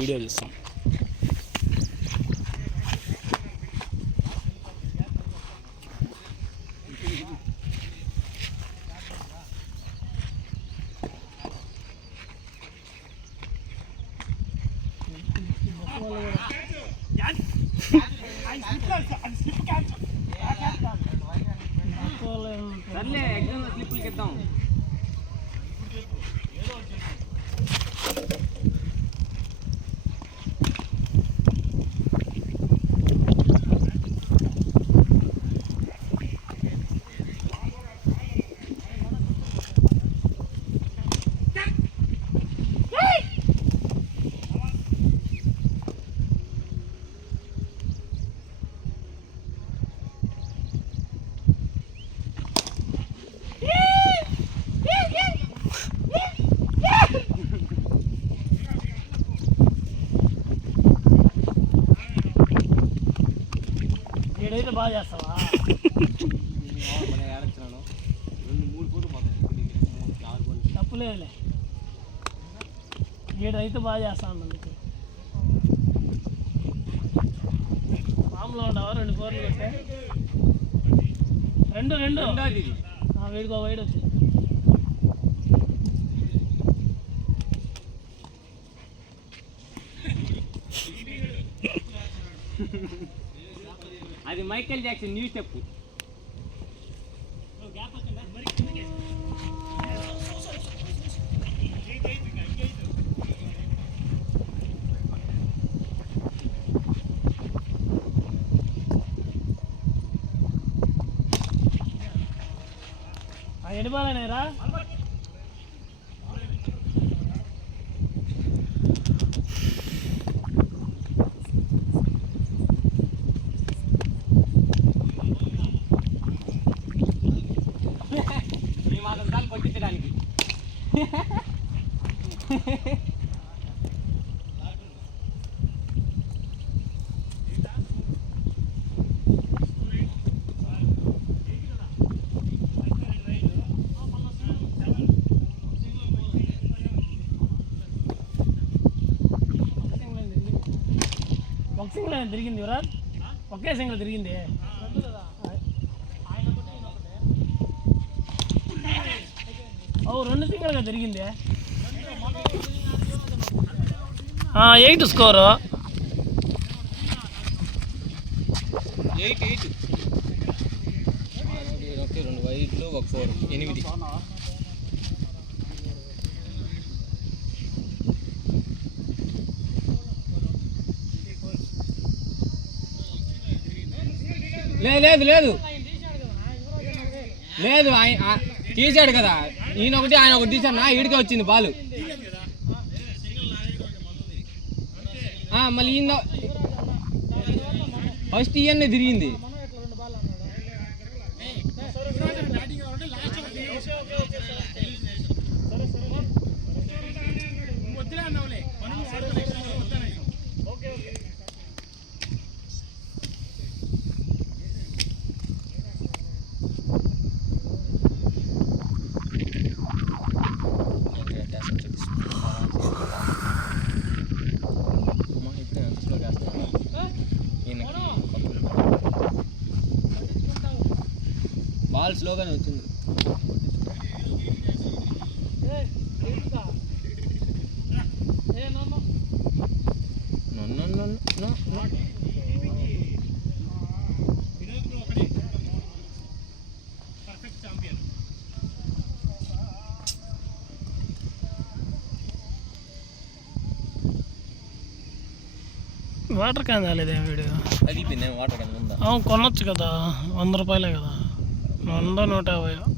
Video చూస్తాం. సర్లే exam స్లిప్పులకి ఇద్దాం. ఏడైతే బాగా చేస్తావా? తప్పులేదులే, ఏడైతే బాగా చేస్తాను. అందుకు మామూలు ఉండవా? 2 4 కొట్టే రెండు వీడికో వైడ్ వచ్చి అది మైకేల్ జాక్సన్ న్యూ స్టెప్. ఎన్ని బాలేనేరా? ఈ మాత్రం దాన్ని కొట్టించడానికి. ఒక సింగిల్ తిరిగింది యువరాజ్, ఒకే సింగిల్ తిరిగింది. ఓ 2 సింగిల్గా తిరిగింది. 8 స్కోరు. 8 2 వైడ్లు 1 4 8. లేదు లేదు లేదు, తీసాడు కదా ఈయన ఒకటి ఆయన ఒకటి తీసాడు. నా ఈడికే వచ్చింది బాలు. మళ్ళీ ఈయన ఫస్ట్ ఈయన్నే తిరిగింది. బాల్ స్లోగానే వచ్చింది. వాటర్ క్యాన్ రాలేదే వీడియో. అది వాటర్ క్యాన్ ఉందా? కొనొచ్చు కదా, 100 రూపాయలే కదా. 100 150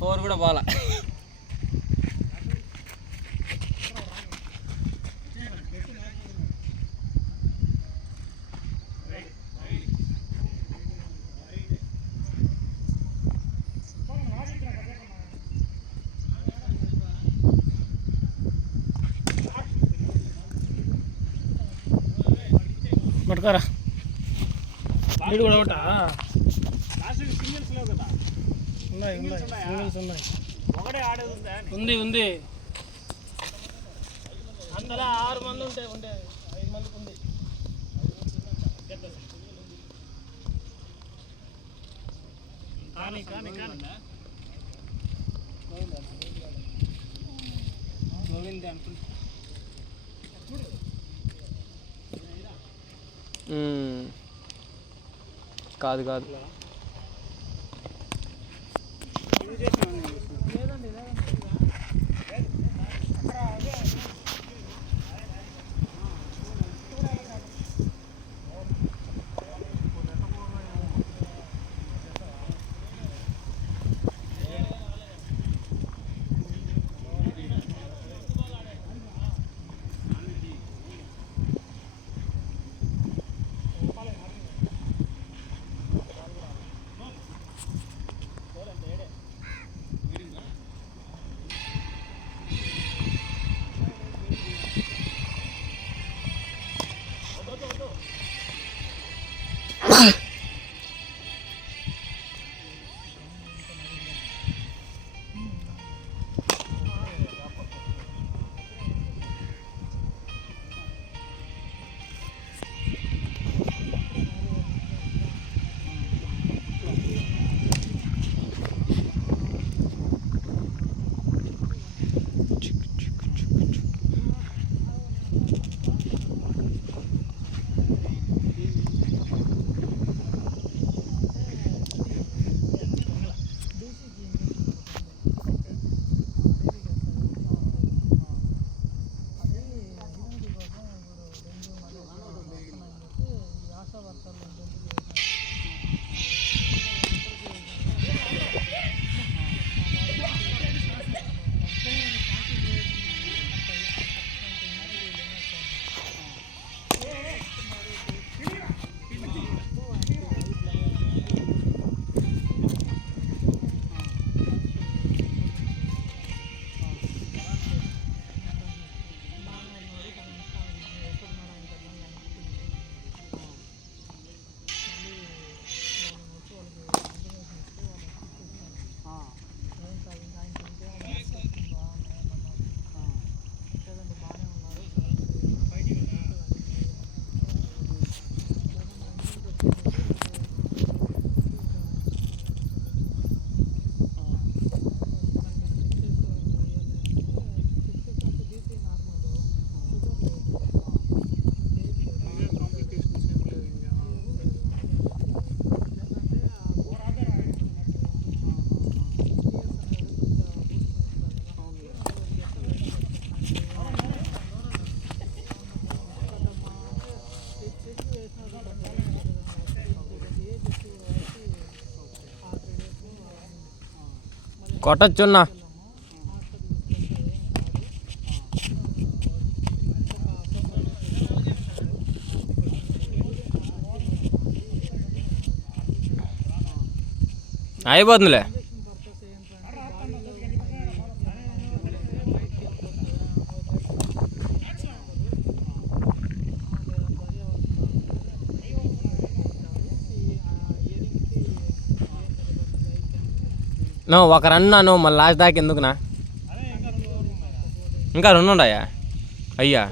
4 కూడా బాలా. పట్టుకోరా వీడు కూడా ఒకటా ఉన్నాయి సింగిల్స్ ఉన్నాయి ఉంది అందులో 6 మంది ఉండే 5 మందికి ఉంది కానీ కాదు కొట్టచ్చున్నా అయిపోతుందిలే. నువ్వు ఒక రన్ నువ్వు మళ్ళీ లాస్ట్ దాకా ఎందుకునా? ఇంకా 2 ఉన్నాయా? అయ్యా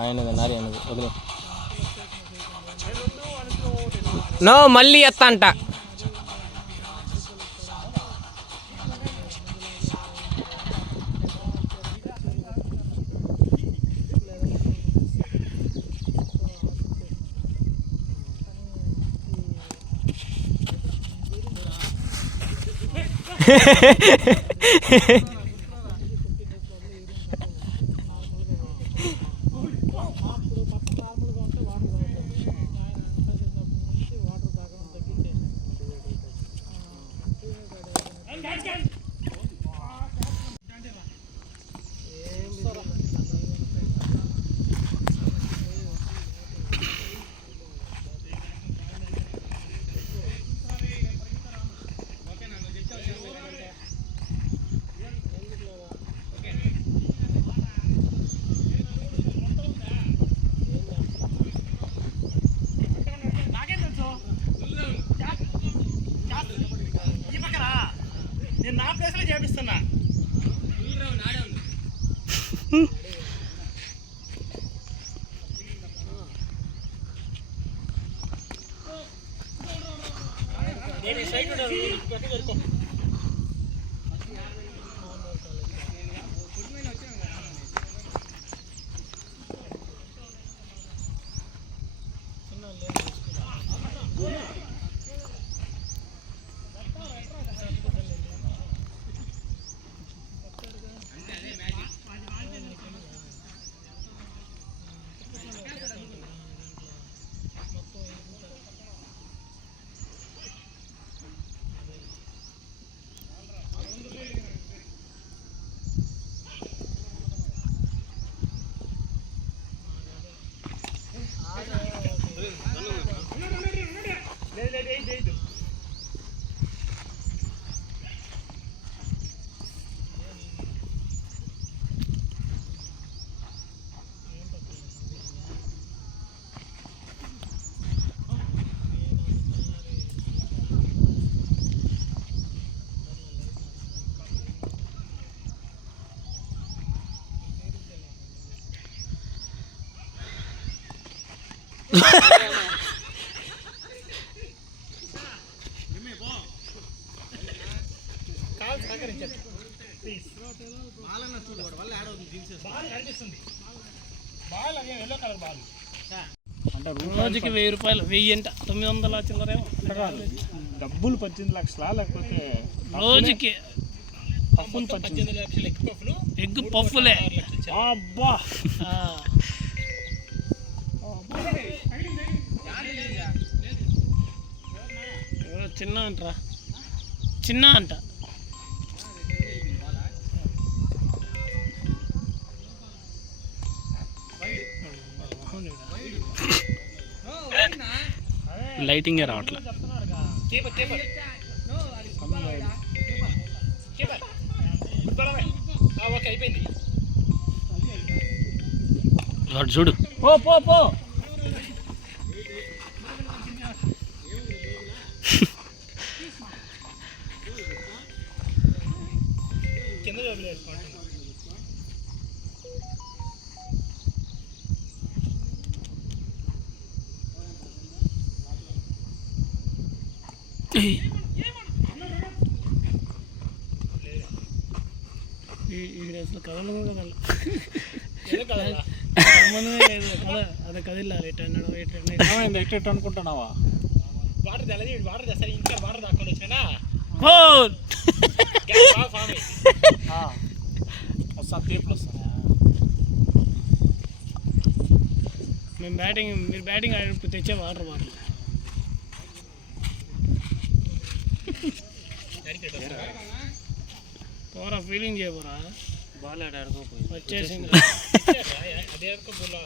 ఆయనది వదిలే. నో మళ్ళీ ఎత్తా అంట. నేను నా ప్లేస్లో చేపిస్తున్నా. నేను సైడ్ అంటే రోజుకి 1000 రూపాయలు, 1000 అంట 900 చిల్లరేమో. డబ్బులు 18 లక్షలా లేకపోతే రోజుకి పఫ్ఫులు 18 లక్షలు ఎగ్ పఫ్ఫులే. అబ్బా చిన్న అంటరా, చిన్న అంట. లైటింగే రావట్లే. చూడు పో పో పో. కింద అసలు కదలు కదలా అదే కదిల్లాలి. ఎట్ట అనుకుంటున్నావా? వాటర్ తెల్లది, వాటర్ తెస్తారు. ఇంకా వాటర్ దాక్కొని వచ్చినా వస్తాను, తీపులు వస్తాయా? మీరు బ్యాటింగ్ ఆడినప్పుడు తెచ్చే వాటర్ బాటిల్ పోరా, ఫీలింగ్ చేయబోరా. బాల్ ఆడుకోపోయి వచ్చేసింది. అదే ఆడుకోపోలా.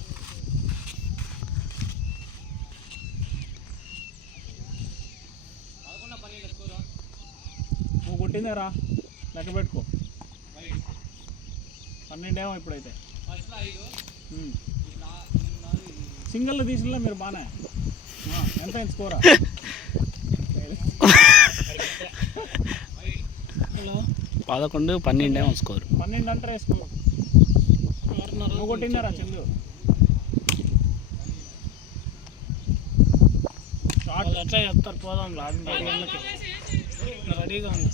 నువ్వు కొట్టిందేరా, లెక్క పెట్టుకో. 12 ఏమో ఇప్పుడైతే. సింగిల్ తీసినా మీరు బాగానే. ఎంత అయింది స్కోరా? 11, 12 ఏమో స్కోర్. 12 అంటారా వేసుకో. నువ్వు కొట్టిందారా చందు? వాళ్ళు ఎట్లా చెప్తారు, పోదాం రెడీగా ఉంది.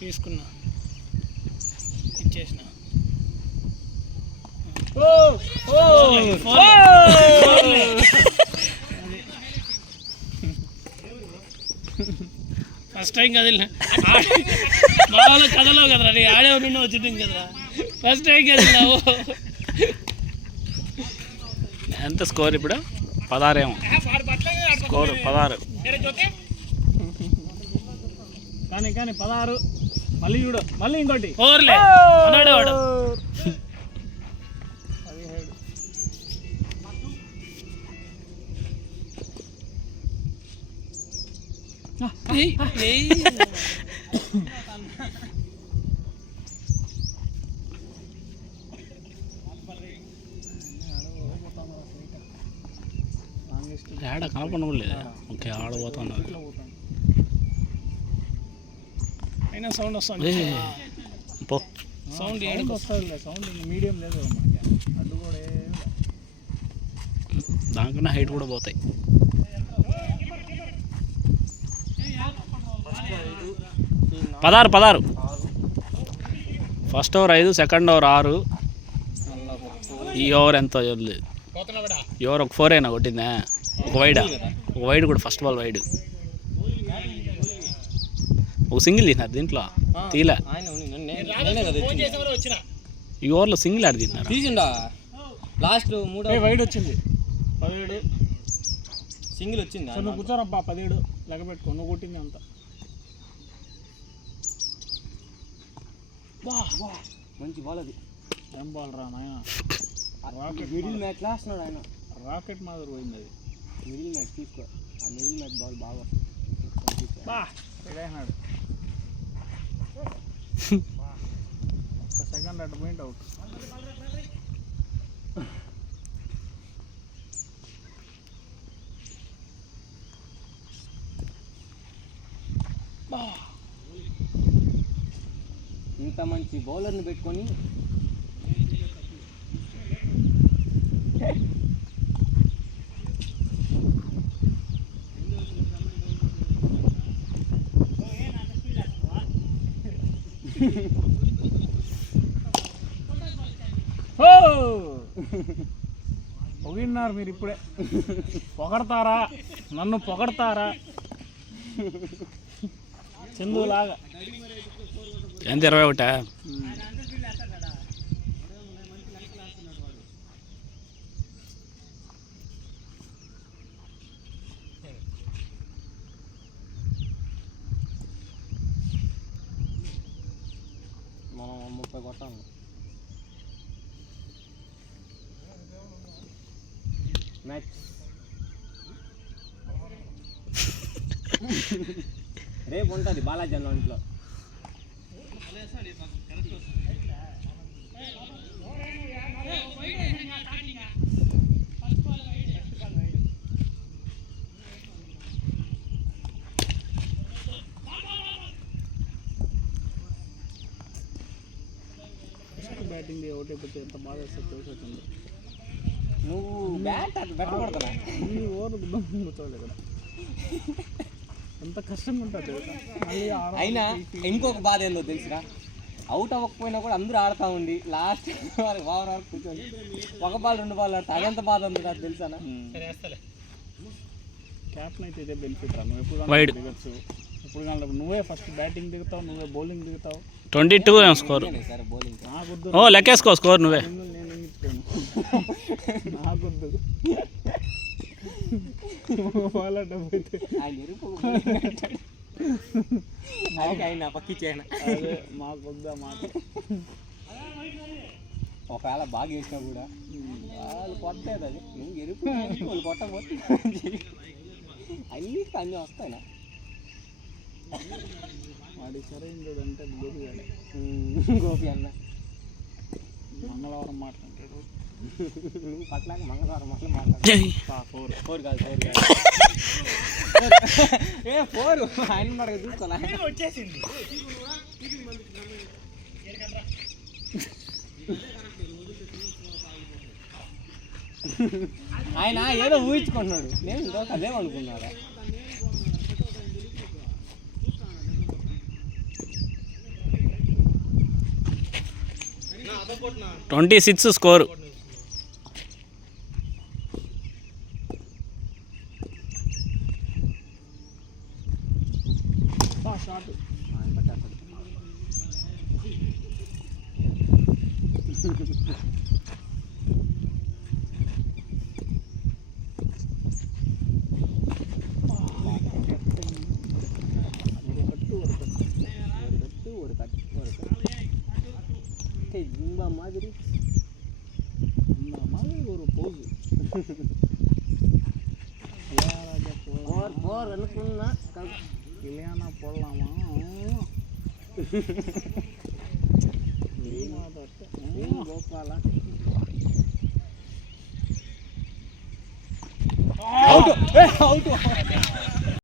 తీసుకున్నా, ఇచ్చేసిన. ఫస్ట్ టైం కదిలిన మా వాళ్ళు కదలవు కదరా, నీ ఆడే నుండి వచ్చింది కదరా. ఫస్ట్ టైం కదిలినావు. ఎంత స్కోర్ ఇప్పుడు? 16 ఏమో స్కోర్. 16. కానీ 16 మళ్ళీ చూడు మళ్ళీ ఇంకోటి 4 అన్నాడు వాడు. 17 ఆడ కనపడలేదు. ఓకే ఆడబోతున్నారు. అయినా సౌండ్ వస్తుంది. సౌండ్ వస్తుంది. సౌండ్ మీడియం లేదు మనకి. అడ్డు కూడా దానికన్నా హైట్ కూడా పోతాయి. 16 ఫస్ట్ ఓవర్ 5, సెకండ్ ఓవర్ 6. ఈ ఓవర్ ఎంతో లేదు. ఈ ఓవర్ ఒక 4 అయినా కొట్టిందా? ఒక వైడ్ కూడా ఫస్ట్ బాల్ వైడ్. ఒక సింగిల్ తిన్నారు దీంట్లో తీలే. ఈ ఓవర్లో సింగిల్ ఆడి తిన్నారు. తీసిండా లాస్ట్ 3 వైడ్ వచ్చింది. 17 సింగిల్ వచ్చింది. నువ్వు కూర్చోరబ్బా. 17 లెక్క పెట్టుకో. నువ్వు కొట్టింది అంత. మంచి బాల్ అది. ఏం బాల్ రా నాయన. మిడిల్ మ్యాచ్ లాస్తున్నాడు ఆయన. రాకెట్ మాదిరి పోయింది అది. మిడిల్ మ్యాచ్ తీసుకో. ఆ మిడిల్ మ్యాచ్ బాల్ బాగా అన్నాడు. ఒక సెకండ్ అటు పోయింట్ అవుట్. ఇంత మంచి బౌలర్ని పెట్టుకొని పొగిన్నారు మీరు ఇప్పుడే. పొగడతారా నన్ను? పొగడతారా చందులాగా? ఎంత 21? మనం 30 కొట్టాము. మ్యాచ్ రేపు ఉంటుంది బాలాజీ అన్న ఇంట్లో. బ్యాటింగ్ ఒకటి అయిపోతే ఎంత బాగా వేస్తుంది తెలిసి. నువ్వు బ్యాట్ అట్లా పెట్టకూడదురా. ఈ ఓవర్లు కూర్చోలేదు ఇక్కడ. ఎంత కష్టంగా ఉంటుంది తెలుసా. అయినా ఇంకొక బాధ ఏందో తెలుసురా, అవుట్ అవ్వకపోయినా కూడా అందరూ ఆడుతూ ఉండి లాస్ట్ ఓవర్ వరకు కూర్చొని 1 బాల్ 2 బాల్ ఆడుతా. అదెంత బాధ ఉంది నాకు తెలుసానా. క్యాప్టెన్ అయితే ఇదే బెనిఫిట్ రా. నువ్వు ఎప్పుడు వైడ్ దిగచ్చు. ఎప్పుడు కానీ నువ్వే ఫస్ట్ బ్యాటింగ్ దిగుతావు, నువ్వే బౌలింగ్ దిగుతావు. 22 స్కోర్. సరే బౌలింగ్ నాకొద్దు. ఓ లెక్కేసుకో స్కోర్ నువ్వే. నేను ఇచ్చుకోను. నాకొద్దు. వాళ్ళ డబ్బు అయితే ఆయన ఎరుపు ఆయన పక్కిచ్చాయన. అదే మాకొద్దా మాట. ఒకవేళ బాగా వేసినా కూడా వాళ్ళు కొట్టలేదు. అది నువ్వు ఎరుపు వాళ్ళు కొట్టకపోతే అన్నీ అన్నీ వస్తాయినా. వాడి సరైనడు అంటే గోపిగాడే. గోపి అన్న మంగళవారం మాట్లాడతాడు. నువ్వు పట్లాక మంగళవారం అట్లా మాట్లాడు. 4 కాదు 4 కాదు. ఏ 4 ఆయన మనకు చూసుకోలే. వచ్చేసింది. ఆయన ఏదో ఊహించుకుంటున్నాడు. నేను అదేమనుకున్నారా. 26 స్కోరు. షాట్ அப்படியே ஜிம்பா மாதிரி இந்த மாதிரி ஒரு போஸ் போர் அனுப்புனா கல்யாணம் போடலாமா கோபாலா அவுட்